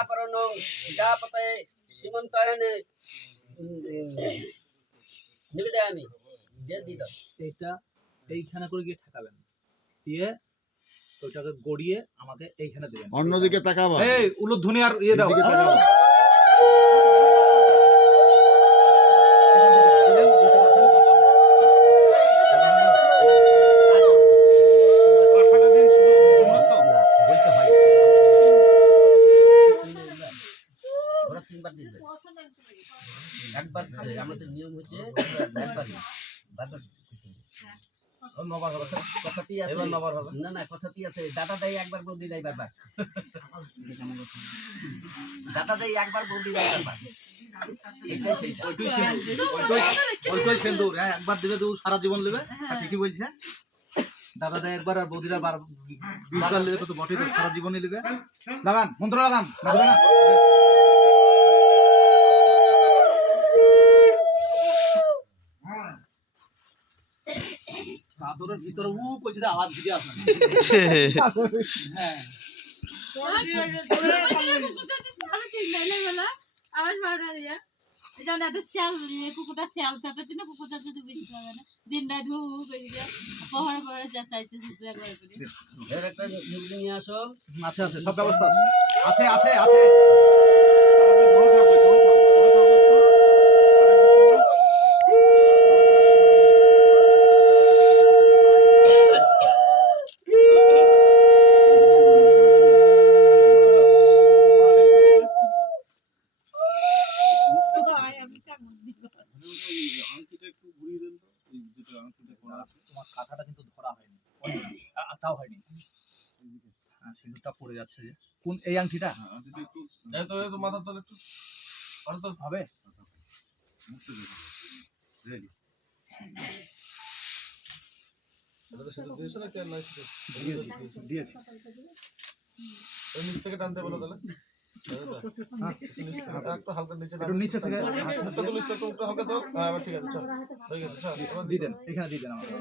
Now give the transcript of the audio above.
দিবাকরণং প্রজাপতয়ে সীমন্তয়নে নিবেদয়ামি। দিয়ে দিল এটা এইখানে করে গিয়ে ঠেকাবেন, দিয়ে ওইটাকে গড়িয়ে আমাকে এইখানে দেবেন। অন্যদিকে তাকাবা, এই উলুধ্বনি আর ইয়ে দাও। এদিকে তাকাবা। একবার আমাদের নিয়ম হচ্ছে একবারই বারবার কথাটি আছে না না কথাটি আছে দাদা দাই একবার বন্দি নাই বারবার দাদা দাই একবার বন্দি নাই বারবার ওইটাই সিন্দুর। হ্যাঁ, একবার দিবে তো সারা জীবন নেবে। ঠিকই বলছে, দাদা দেয় একবার আর বৌদিরা 20 বার নেবে তো বটে, সারা জীবনই নেবে। লাগান, মন্ত্র লাগান, লাগবে না? চাদরের ভিতরে কইছে আওয়াজ দিতে আসে। হ্যাঁ, আওয়াজ বাড়া দিয়া যেমন এত শিয়াল কুকুরটা শিয়াল চাচাচ্ছি না, কুকুর চাচাতে বুঝতে পারবে না, দিন রাত হু হু করে দিয়া পহরে পহরে চাচাইছে শুধু একবার করে। এর একটা নিউলি নিয়ে আসো। আছে আছে, সব ব্যবস্থা আছে আছে আছে। তোমার কাঁথাটা কিন্তু ধরা হয়নি, তাও হয়নি। সিঁদুরটা পড়ে যাচ্ছে যে কোন এই আংটিটা মাথা তলে একটু হবে। দিয়েছি নিচ থেকে টানতে বলো তাহলে। একটু হালকা নিচে একটু নিচে থেকে একটু হালকা দাও। হ্যাঁ, ঠিক আছে, চল হয়ে গেছে, চল দিয়ে দেন, এখানে দিয়ে দেন আমাকে।